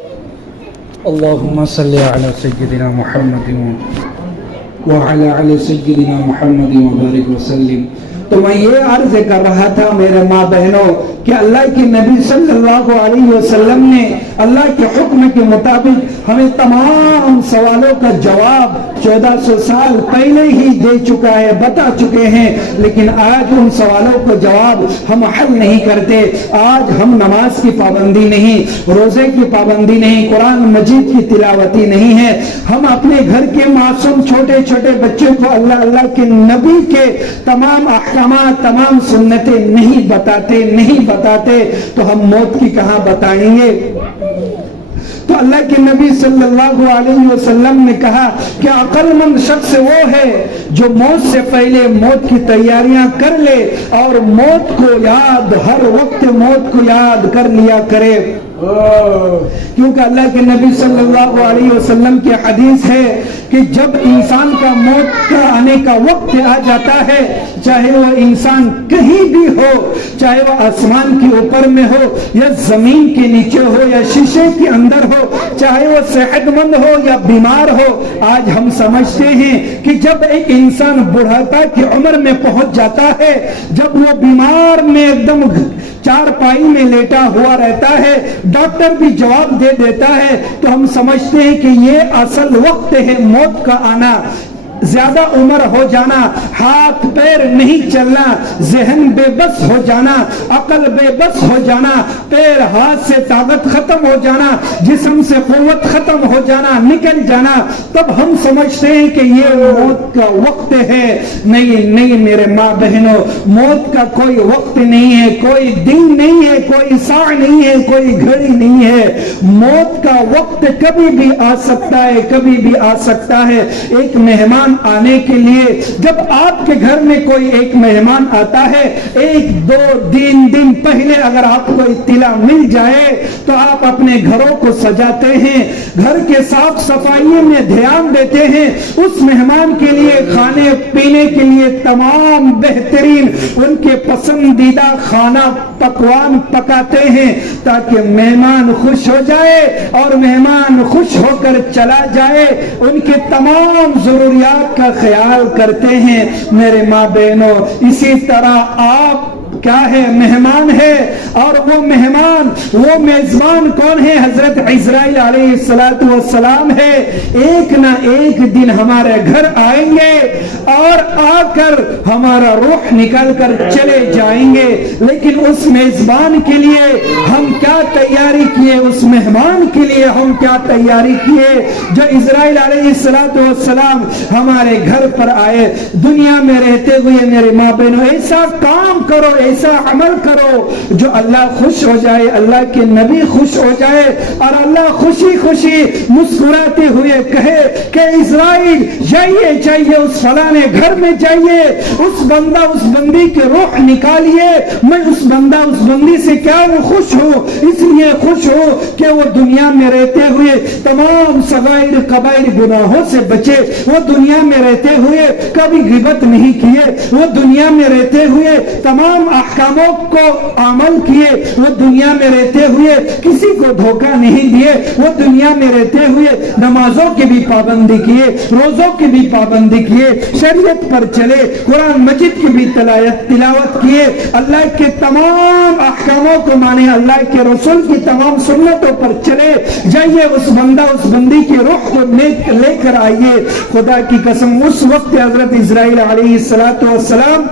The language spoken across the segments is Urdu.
اللهم صل على سيدنا محمد وعلى آل سيدنا محمد وبارك وسلم. تو میں یہ عرض کر رہا تھا میرے ماں بہنوں کہ اللہ کے نبی صلی اللہ علیہ وسلم نے اللہ کے حکم کے مطابق ہمیں تمام سوالوں کا جواب 1400 سال پہلے ہی دے چکا ہے، بتا چکے ہیں، لیکن آج ان سوالوں کو جواب ہم حل نہیں کرتے. آج ہم نماز کی پابندی نہیں، روزے کی پابندی نہیں، قرآن مجید کی تلاوتی نہیں ہے. ہم اپنے گھر کے معصوم چھوٹے چھوٹے بچوں کو اللہ کے نبی کے تمام احکامات، تمام سنتیں نہیں بتاتے تو ہم موت کی کہاں بتائیں گے؟ تو اللہ کے نبی صلی اللہ علیہ وسلم نے کہا کہ عقل مند شخص وہ ہے جو موت سے پہلے موت کی تیاریاں کر لے اور موت کو یاد، ہر وقت موت کو یاد کر لیا کرے. کیونکہ اللہ کے نبی صلی اللہ علیہ وسلم کی حدیث ہے کہ جب انسان کا موت کا آنے کا وقت آ جاتا ہے، چاہے وہ انسان کہیں بھی ہو، چاہے وہ آسمان کے اوپر میں ہو یا زمین کے نیچے ہو یا شیشے کے اندر ہو، چاہے وہ صحت مند ہو یا بیمار ہو، آج ہم سمجھتے ہیں کہ جب ایک انسان بڑھاپا کی عمر میں پہنچ جاتا ہے، جب وہ بیمار میں ایک دم چارپائی میں لیٹا ہوا رہتا ہے، ڈاکٹر بھی جواب دے دیتا ہے، تو ہم سمجھتے ہیں کہ یہ اصل وقت ہے موت کا آنا. زیادہ عمر ہو جانا، ہاتھ پیر نہیں چلنا، ذہن بے بس ہو جانا، عقل بے بس ہو جانا، پیر ہاتھ سے طاقت ختم ہو جانا، جسم سے قوت ختم ہو جانا، نکل جانا، تب ہم سمجھتے ہیں کہ یہ موت کا وقت ہے. نہیں میرے ماں بہنوں، موت کا کوئی وقت نہیں ہے، کوئی دن نہیں ہے، کوئی ساعت نہیں ہے، کوئی گھڑی نہیں ہے. موت کا وقت کبھی بھی آ سکتا ہے، کبھی بھی آ سکتا ہے. ایک مہمان آنے کے لیے جب آپ کے گھر میں کوئی ایک مہمان آتا ہے، 1-2 دن پہلے اگر آپ کو اطلاع مل جائے تو آپ اپنے گھروں کو سجاتے ہیں، گھر کے صاف صفائی میں دھیان دیتے ہیں، اس مہمان کے لیے کھانے پینے کے لیے تمام بہترین ان کے پسندیدہ کھانا پکوان پکاتے ہیں تاکہ مہمان خوش ہو جائے اور مہمان خوش ہو کر چلا جائے. ان کے تمام ضروریات کا خیال کرتے ہیں. میرے ماں بہنوں، اسی طرح آپ کیا ہے؟ مہمان ہے. اور وہ مہمان، وہ میزبان کون ہے؟ حضرت عزرائیل علیہ السلام ہے. ایک نہ ایک دن ہمارے گھر آئیں گے اور آ کر ہمارا روح نکال کر چلے جائیں گے. لیکن اس میزبان کے لیے ہم کیا تیاری کیے؟ اس مہمان کے لیے ہم کیا تیاری کیے جو عزرائیل علیہ السلام ہمارے گھر پر آئے؟ دنیا میں رہتے ہوئے میرے ماں بہنوں، ایسا کام کرو، ایسا عمل کرو جو اللہ خوش ہو جائے، اللہ کے نبی خوش ہو جائے اور اللہ خوشی خوشی مسکراتے ہوئے کہے کہ عزرائیل جائیے اس فلانے گھر میں جائیے، اس بندہ اس بندی کے روح نکالیے. میں اس بندہ اس بندی سے کیا خوش ہوں؟ اس لیے خوش ہوں کہ وہ دنیا میں رہتے ہوئے تمام صغائر کبائر گناہوں سے بچے، وہ دنیا میں رہتے ہوئے کبھی غیبت نہیں کیے، وہ دنیا میں رہتے ہوئے تمام احکاموں کو عمل کیے، وہ دنیا میں رہتے ہوئے کسی کو دھوکہ نہیں دیے، وہ دنیا میں رہتے ہوئے نمازوں کی بھی پابندی کیے، روزوں کی بھی پابندی کیے، شریعت پر چلے، قرآن مجید کی بھی تلاوت کیے، اللہ کے تمام احکاموں کو مانے، اللہ کے رسول کی تمام سنتوں پر چلے. جائیے اس بندہ اس بندی کے روح کو لے کر آئیے. خدا کی قسم اس وقت حضرت عزرائیل علیہ السلام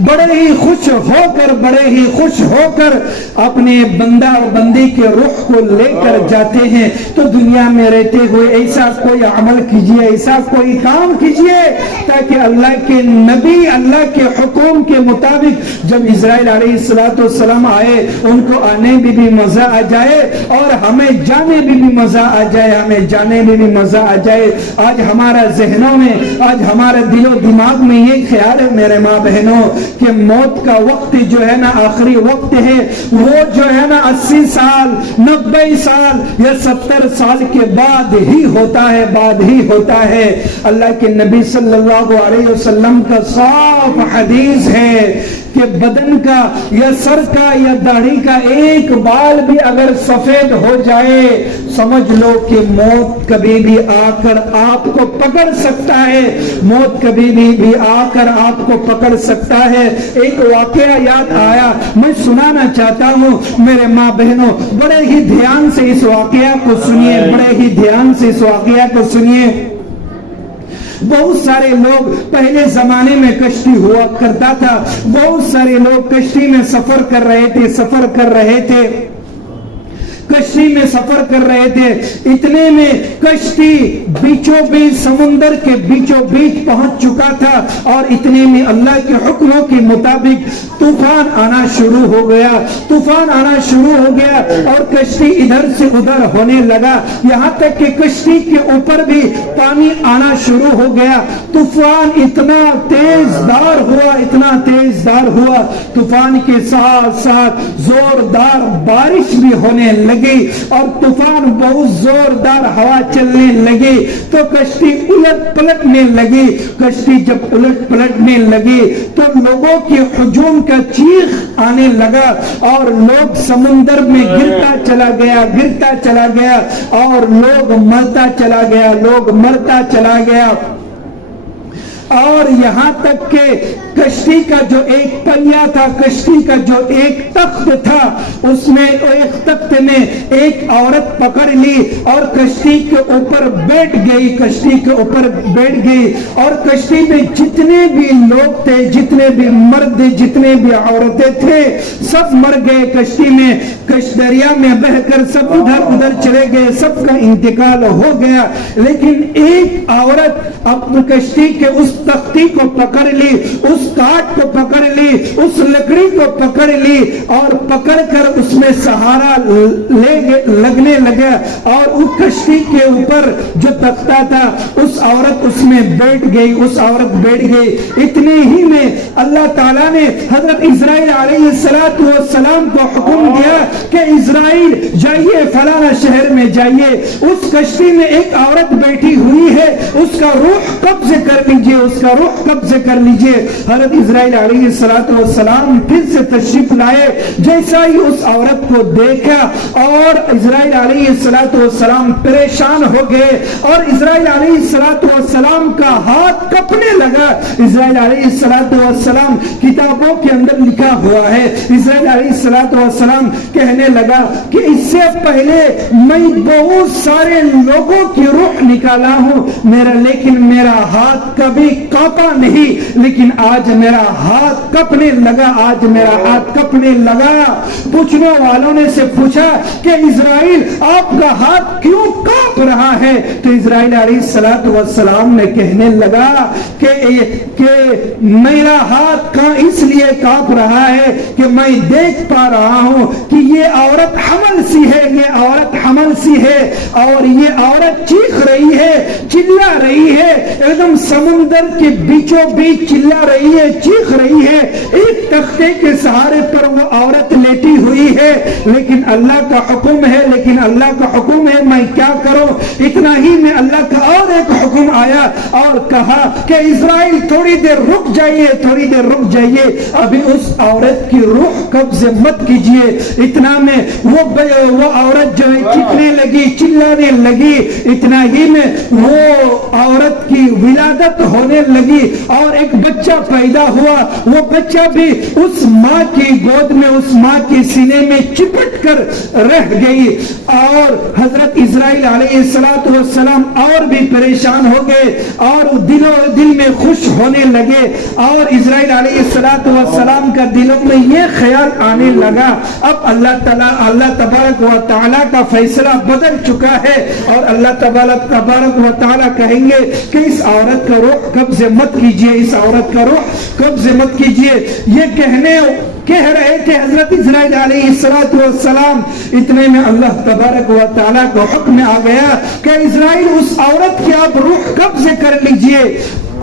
بڑے ہی خوش ہو کر اپنے بندہ اور بندی کے روح کو لے کر جاتے ہیں. تو دنیا میں رہتے ہوئے ایسا کوئی عمل کیجئے، ایسا کوئی کام کیجئے تاکہ اللہ کے نبی اللہ کے حکم کے مطابق جب عزرائیل علیہ السلام آئے ان کو آنے میں بھی مزہ آ جائے اور ہمیں جانے میں بھی مزہ آ جائے. آج ہمارا ذہنوں میں، آج ہمارے دل و دماغ میں یہ خیال ہے میرے ماں بہنوں کہ موت کا وقت جو ہے نا آخری وقت ہے، وہ جو ہے نا 80 سال 90 سال یا 70 سال کے بعد ہی ہوتا ہے، بعد ہی ہوتا ہے۔ اللہ کے نبی صلی اللہ علیہ وسلم کا صاف حدیث ہے کہ بدن کا یا سر کا یا داڑھی کا ایک بال بھی اگر سفید ہو جائے سمجھ لو کہ موت کبھی بھی آ کر آپ کو پکڑ سکتا ہے، موت کبھی بھی آ کر آپ کو پکڑ سکتا ہے۔ ایک واقعہ یاد آیا، میں سنانا چاہتا ہوں میرے ماں بہنوں، بڑے ہی دھیان سے اس واقعہ کو سنیے، بڑے ہی دھیان سے اس واقعہ کو سنیے۔ بہت سارے لوگ پہلے زمانے میں کشتی ہوا کرتا تھا، بہت سارے لوگ کشتی میں سفر کر رہے تھے، کشتی میں سفر کر رہے تھے۔ اتنے میں کشتی بیچوں بیچ سمندر کے بیچوں بیچ پہنچ چکا تھا، اور اتنے میں اللہ کے حکموں کے مطابق طوفان آنا شروع ہو گیا، طوفان آنا شروع ہو گیا، اور کشتی ادھر سے ادھر ہونے لگا، یہاں تک کہ کشتی کے اوپر بھی پانی آنا شروع ہو گیا۔ طوفان اتنا تیز دار ہوا، اتنا تیز دار ہوا، طوفان کے ساتھ ساتھ زوردار بارش بھی ہونے لگی، اور طوفان بہت زوردار ہوا چلنے لگی تو کشتی الٹ پلٹنے لگی۔ کشتی جب الٹ پلٹنے لگی تو لوگوں کے ہجوم کا چیخ آنے لگا، اور لوگ سمندر میں گرتا چلا گیا، اور لوگ مرتا چلا گیا، اور یہاں تک کہ کشتی کا جو ایک پہیا تھا، کشتی کا جو ایک تخت تھا، اس میں ایک تخت میں ایک عورت پکڑ لی اور کشتی کے اوپر بیٹھ گئی، اور کشتی میں جتنے بھی لوگ تھے، جتنے بھی مرد، جتنے بھی عورتیں تھے، سب مر گئے کشتی میں، دریا میں بہہ کر سب ادھر چلے گئے، سب کا انتقال ہو گیا۔ لیکن ایک عورت اپنی کشتی کے اس تختی کو پکڑ لی، اس کاٹ کو پکڑ لی، اس لکڑی کو پکڑ لی، اور پکڑ کر اس میں سہارا لگنے لگا، اور اس کشتی کے اوپر جو تختہ تھا اس عورت میں بیٹھ گئی۔ اتنے ہی میں اللہ تعالیٰ نے حضرت اسرائیل علیہ السلام کو حکم دیا کہ اسرائیل جائیے فلانا شہر میں جائیے، اس کشتی میں ایک عورت بیٹھی ہوئی ہے، اس کا روح قبض کر لیجئے۔ حضرت اسرائیل علیہ السلام پھر سے تشریف لائے، جیسا ہی اس عورت کو دیکھا اور اسرائیل علیہ السلام پریشان ہو گئے، اور اسرائیل علیہ السلام کا ہاتھ کپنے لگا۔ اسرائیل علیہ السلام کتابوں کے اندر لکھا ہوا ہے، اسرائیل علیہ السلام کہنے لگا کہ اس سے پہلے میں بہت سارے لوگوں کی روح نکالا ہوں، لیکن میرا ہاتھ کبھی کانپا نہیں، لیکن آج میرا ہاتھ کپنے لگا۔ پوچھنے والوں نے سے پوچھا کہ اسرائیل آپ کا ہاتھ کیوں کانپ رہا ہے؟ تو اسرائیل علیہ السلام نے کہنے لگا کہ میرا ہاتھ اس لیے کانپ رہا ہے کہ میں دیکھ پا رہا ہوں کہ یہ عورت حمل سی ہے، اور یہ عورت چیخ رہی ہے، چلا رہی ہے، ایک دم سمندر کے بیچوں بیچ چلا رہی ہے، چیخ رہی ہے، ایک تختے کے سہارے پر وہ عورت لیٹی ہوئی ہے، لیکن اللہ کا حکم ہے میں کیا کروں؟ اتنا ہی میں اللہ کا اور ایک حکم آیا اور کہا کہ اسرائیل تھوڑی دیر رک جائیے، ابھی اس عورت کی روح قبض مت کیجیے۔ اتنا میں وہ عورت جو ہے چیخنے لگی، چلانے لگی، اتنا ہی میں وہ عورت کی ولادت ہونے لگی، اور ایک بچہ پیدا ہوا، وہ بچہ بھی اس ماں کی گود میں، اس ماں کے سینے میں چپٹ کر رہ گئی، اور حضرت اسرائیل علیہ السلام اور بھی پریشان ہو گئے، اور دل میں خوش ہونے لگے، اور اسرائیل علیہ السلام کا دلوں میں یہ خیال آنے لگا اب اللہ تبارک و تعالیٰ کا فیصلہ بدل چکا ہے، اور اللہ تبارک و تعالیٰ کہیں گے کہ اس عورت کا روح قبض مت کیجیے، یہ کہہ رہے تھے حضرت اسرائیل علیہ السلام۔ اتنے میں اللہ تبارک و تعالیٰ کو حکم آ گیا کہ اسرائیل اس عورت کی آپ روح قبض کر لیجئے۔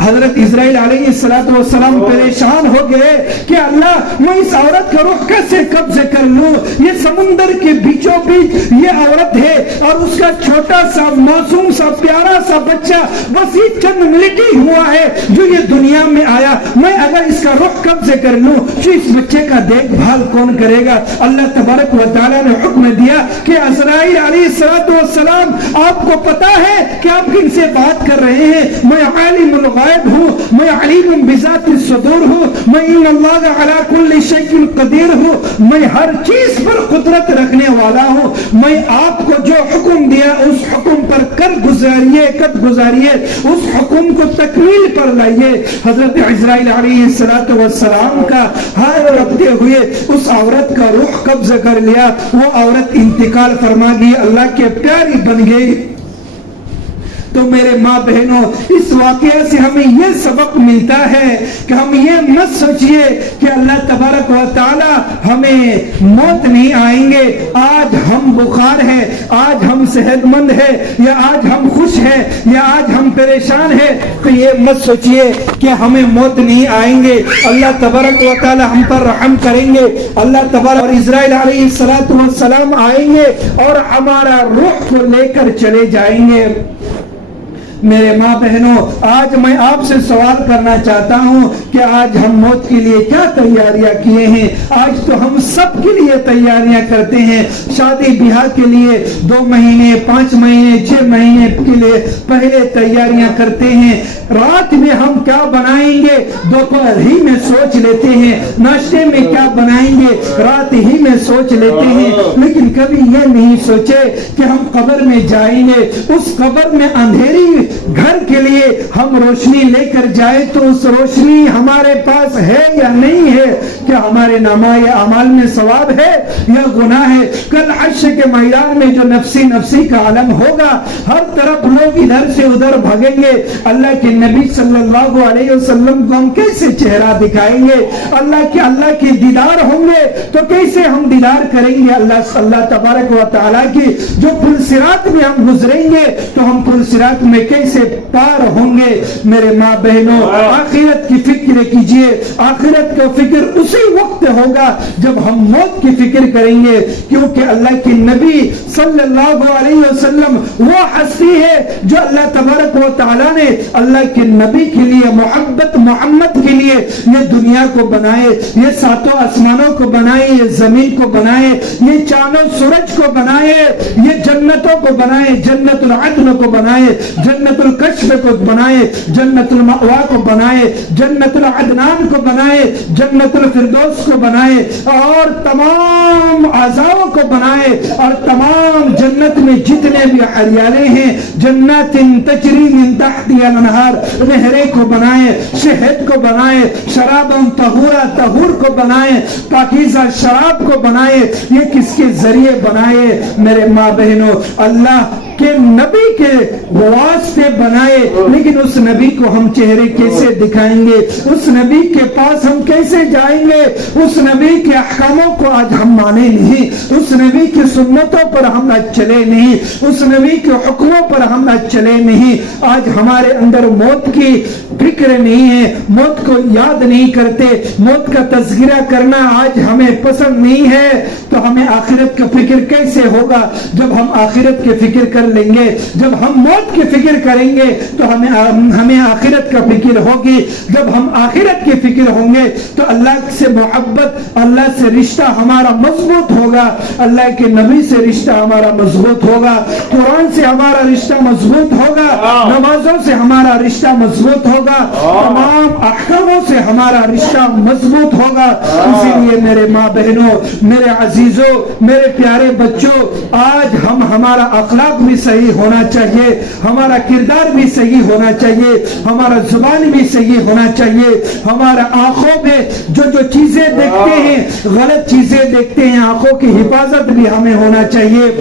حضرت اسرائیل علیہ السلام پریشان ہو گئے کہ اللہ میں اس عورت کا روح کیسے قبض کر لوں؟ یہ سمندر کے بیچوں بیچ یہ عورت ہے اور اس کا چھوٹا سا معصوم سا پیارا سا بچہ بس یہ چند منٹ ہی ہوا ہے جو یہ دنیا میں آیا، میں اگر اس کا روح قبض کر لوں تو اس بچے کا دیکھ بھال کون کرے گا؟ اللہ تبارک و تعالیٰ نے حکم دیا کہ اسرائیل علیہ السلام آپ کو پتا ہے کہ آپ کن سے بات کر رہے ہیں، میں عالم الغیب ہوں، میں علیم بذات الصدور ہوں، میں ان اللہ علی کل شیء قدیر ہوں، میں ہر چیز پر قدرت رکھنے والا ہوں، میں آپ کو جو حکم دیا اس حکم پر قد گزاریے، اس حکم کو تکمیل پر لائیے۔ حضرت اسرائیل علیہ السلام کا ہاتھ رکھتے ہوئے اس عورت کا روح قبض کر لیا، وہ عورت انتقال فرما گئی، اللہ کے پیاری بن گئی۔ تو میرے ماں بہنوں، اس واقعے سے ہمیں یہ سبق ملتا ہے کہ ہم یہ مت سوچئے کہ اللہ تبارک و تعالی ہمیں موت نہیں آئیں گے، آج ہم بخار ہے، آج ہم صحت مند ہے، یا آج ہم خوش ہے، یا آج ہم پریشان ہے، تو یہ مت سوچئے کہ ہمیں موت نہیں آئیں گے۔ اللہ تبارک و تعالی ہم پر رحم کریں گے، اللہ تبارک اور اسرائیل علیہ السلام آئیں گے اور ہمارا روح کو لے کر چلے جائیں گے۔ میرے ماں بہنوں، آج میں آپ سے سوال کرنا چاہتا ہوں کہ آج ہم موت کے لیے کیا تیاریاں کیے ہیں؟ آج تو ہم سب کے لیے تیاریاں کرتے ہیں، شادی بیاہ کے لیے 2 مہینے 5 مہینے 6 مہینے کے لیے پہلے تیاریاں کرتے ہیں۔ رات میں ہم کیا بنائیں گے دوپہر ہی میں سوچ لیتے ہیں، ناشتے میں کیا بنائیں گے رات ہی میں سوچ لیتے ہیں، لیکن کبھی یہ نہیں سوچے کہ ہم قبر میں جائیں گے، اس قبر میں اندھیری گھر کے لیے ہم روشنی لے کر جائے تو اس روشنی ہمارے پاس ہے یا نہیں ہے؟ کیا ہمارے نامۂ اعمال میں ثواب ہے یا گناہ ہے؟ کل حشر کے میدان میں جو نفسی نفسی کا عالم ہوگا، ہر طرف لوگ ادھر سے ادھر بھگیں گے، اللہ کے نبی صلی اللہ علیہ وسلم کو ہم کیسے چہرہ دکھائیں گے؟ اللہ کے دیدار ہوں گے تو کیسے ہم دیدار کریں گے اللہ تبارک و تعالیٰ کی؟ جو پل صراط میں ہم گزریں گے تو ہم پل صراط میں کیسے پار ہوں گے؟ میرے ماں بہنوں، آخرت کی فکر کیجئے، آخرت کا فکر اسی وقت ہوگا جب ہم موت کی فکر کریں گے، کیونکہ اللہ کے نبی صلی اللہ علیہ وسلم وہ ہستی ہے جو اللہ تبارک و تعالیٰ نے اللہ کے نبی کے لیے محمد کے لیے یہ دنیا کو بنائے، یہ 7 آسمانوں کو بنائے، یہ زمین کو بنائے، یہ چاند و سورج کو بنائے، یہ جنتوں کو بنائے، جنت العدن کو بنائے، جنت الکشف کو بنائے، جنت المأوا کو بنائے، جنت العدنان کو بنائے، جنت الفردوس کو بنائے، اور تمام اعضاء کو بنائے، اور تمام جنت میں جتنے بھی ہریالے ہیں، جنات تجری من تحتها الانہار، نہریں کو بنائے، شہد کو بنائے، شراب طہور کو بنائے، پاکیزہ شراب کو بنائے۔ یہ کس کے ذریعے بنائے؟ میرے ماں بہنوں، اللہ کے نبی کے واسطے بنائے، لیکن اس نبی کو ہم چہرے کیسے دکھائیں گے؟ اس نبی کے پاس ہم کیسے جائیں گے؟ اس نبی کے احکاموں کو آج ہم مانے نہیں، اس نبی کی سنتوں پر ہم نہ چلے نہیں، اس نبی کے حکموں پر ہم نہ چلے نہیں۔ آج ہمارے اندر موت کی فکر نہیں ہے، موت کو یاد نہیں کرتے، موت کا تذکرہ کرنا آج ہمیں پسند نہیں ہے، تو ہمیں آخرت کا فکر کیسے ہوگا؟ جب ہم آخرت کے فکر کر لیں گے، جب ہم موت کی فکر کریں گے تو ہمیں آخرت کا فکر ہوگی۔ جب ہم آخرت کی فکر ہوں گے تو اللہ سے محبت، اللہ سے رشتہ ہمارا مضبوط ہوگا، اللہ کے نبی سے رشتہ ہمارا مضبوط ہوگا، قرآن سے ہمارا رشتہ مضبوط ہوگا، نمازوں سے ہمارا رشتہ مضبوط ہوگا، تمام احکاموں سے ہمارا رشتہ مضبوط ہوگا۔ اسی لیے میرے ماں بہنوں، میرے عزیزوں، میرے پیارے بچوں، آج ہمارا اخلاق بھی صحیح ہونا چاہیے، ہمارا کردار بھی صحیح ہونا چاہیے، ہمارا زبان بھی صحیح ہونا چاہیے، ہمارا آنکھوں میں جو چیزیں دیکھتے ہیں، غلط چیزیں دیکھتے ہیں، آنکھوں کی حفاظت بھی ہمیں ہونا چاہیے۔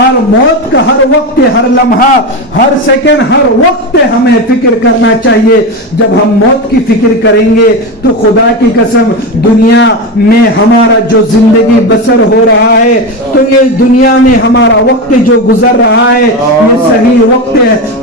اور موت کا ہر وقت، ہر لمحہ، ہر سیکنڈ، ہر وقت ہمیں فکر کرنا چاہیے۔ جب ہم موت کی فکر کریں گے تو خدا کی قسم دنیا میں ہمارا جو زندگی بسر ہو رہا ہے، تو یہ دنیا میں ہمارا وقت جو گزر رہا ہے یہ صحیح وقت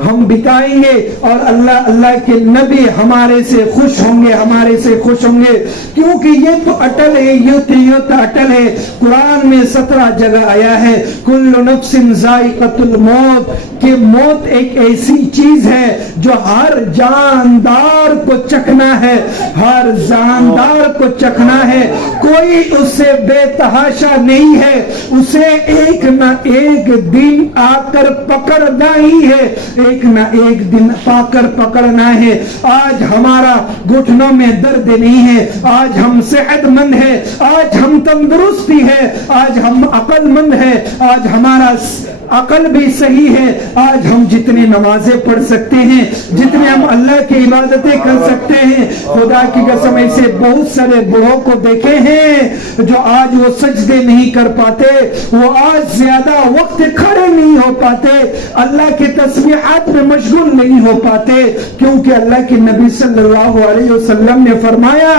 ہم بتائیں گے، اور اللہ کے نبی ہمارے سے خوش ہوں گے، ہمارے سے خوش ہوں گے، کیونکہ یہ تو اٹل ہے، یہ تو اٹل ہے۔ قرآن میں 17 جگہ آیا ہے کل نفس ذائقۃ الموت، کہ موت ایک ایسی چیز ہے جو ہر جاندار کو چکھنا ہے، ہر جاندار کو چکھنا ہے، کوئی اس سے بے تحاشا نہیں ہے، اسے ایک نہ ایک دن آ کر پکڑنا ہی ہے، ایک نہ ایک دن آ کر پکڑنا ہے۔ آج ہمارا گھٹنوں میں درد نہیں ہے، آج ہم صحت مند ہے، آج ہم تندرستی ہے، آج ہم عقل مند ہے، آج ہمارا عقل بھی صحیح ہے، آج ہم جتنی نمازیں پڑھ سکتے ہیں، جتنے ہم اللہ کی عبادتیں کر سکتے ہیں، خدا کی قسم ایسے بہت سارے بوڑھوں کو دیکھے ہیں جو آج وہ سجدے نہیں کر پاتے، وہ آج زیادہ وقت کھڑے نہیں ہو پاتے، اللہ کے تسبیحات میں مشغول نہیں ہو پاتے، کیونکہ اللہ کے نبی صلی اللہ علیہ وسلم نے فرمایا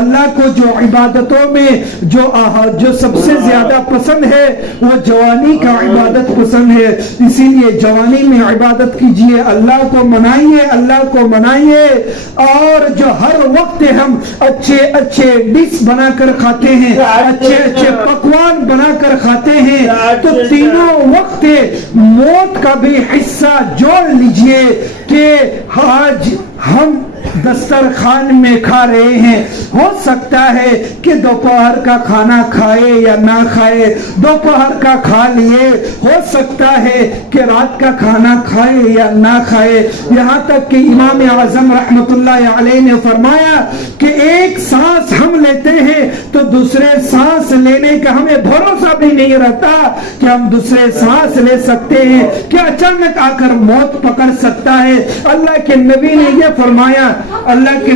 اللہ کو جو عبادتوں میں جو سب سے زیادہ پسند ہے وہ جوانی کا عبادت پسند ہے، اسی لیے جوانی میں عبادت کیجئے، اللہ کو منائیے، اللہ کو منائیے، اور جو ہر وقت ہم اچھے اچھے ڈش بنا کر کھاتے ہیں، اچھے اچھے پکوان بنا کر کھاتے ہیں، تو تینوں وقت موت کا بھی حصہ جوڑ لیجئے کہ آج ہم دسترخوان میں کھا رہے ہیں، ہو سکتا ہے کہ دوپہر کا کھانا کھائے یا نہ کھائے، دوپہر کا کھا لیے، ہو سکتا ہے کہ رات کا کھانا کھائے یا نہ کھائے، یہاں تک کہ امام اعظم رحمت اللہ علیہ نے فرمایا کہ ایک سانس ہم لیتے ہیں تو دوسرے سانس لینے کا ہمیں بھروسہ بھی نہیں رہتا کہ ہم دوسرے سانس لے سکتے ہیں، کہ اچانک آ کر موت پکڑ سکتا ہے۔ اللہ کے نبی نے یہ فرمایا، اللہ کے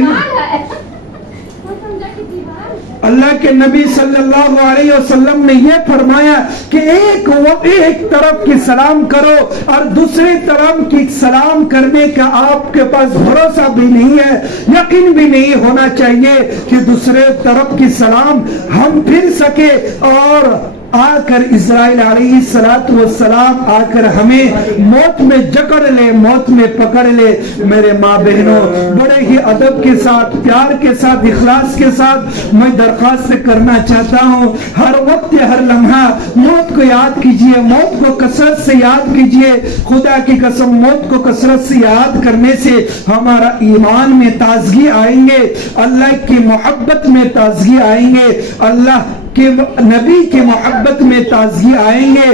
نبی صلی اللہ علیہ وسلم نے یہ فرمایا کہ ایک طرف کی سلام کرو اور دوسری طرف کی سلام کرنے کا آپ کے پاس بھروسہ بھی نہیں ہے، یقین بھی نہیں ہونا چاہیے کہ دوسرے طرف کی سلام ہم پھر سکے، اور آ کر اسرائیل علیہ السلام آ کر ہمیں موت میں جکڑ لے، موت میں پکڑ لے۔ میرے ماں بہنوں، بڑے ہی ادب کے ساتھ، پیار کے ساتھ، اخلاص کے ساتھ میں درخواست کرنا چاہتا ہوں، ہر وقت ہر لمحہ موت کو یاد کیجئے، موت کو کثرت سے یاد کیجئے۔ خدا کی قسم موت کو کثرت سے یاد کرنے سے ہمارا ایمان میں تازگی آئیں گے، اللہ کی محبت میں تازگی آئیں گے، اللہ کہ نبی کی محبت میں تازگی آئیں گے،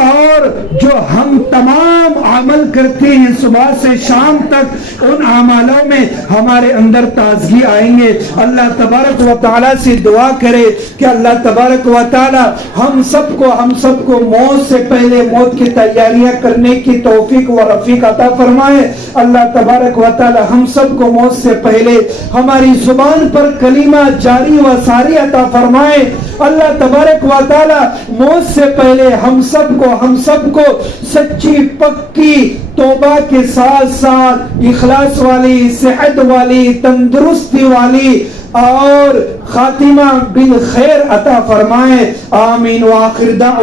اور جو ہم تمام عمل کرتے ہیں صبح سے شام تک ان اعمالوں میں ہمارے اندر تازگی آئیں گے۔ اللہ تبارک و تعالیٰ سے دعا کرے کہ اللہ تبارک و تعالیٰ ہم سب کو موت سے پہلے موت کی تیاریاں کرنے کی توفیق و رفیق عطا فرمائے۔ اللہ تبارک و تعالیٰ ہم سب کو موت سے پہلے ہماری زبان پر کلمہ جاری و ساری عطا فرمائے۔ اللہ تبارک و تعالی موت سے پہلے ہم سب کو سچی پکی توبہ کے ساتھ ساتھ اخلاص والی، صحت والی، تندرستی والی اور خاتمہ بالخیر عطا فرمائے۔ آمین۔ وآخر دعوانا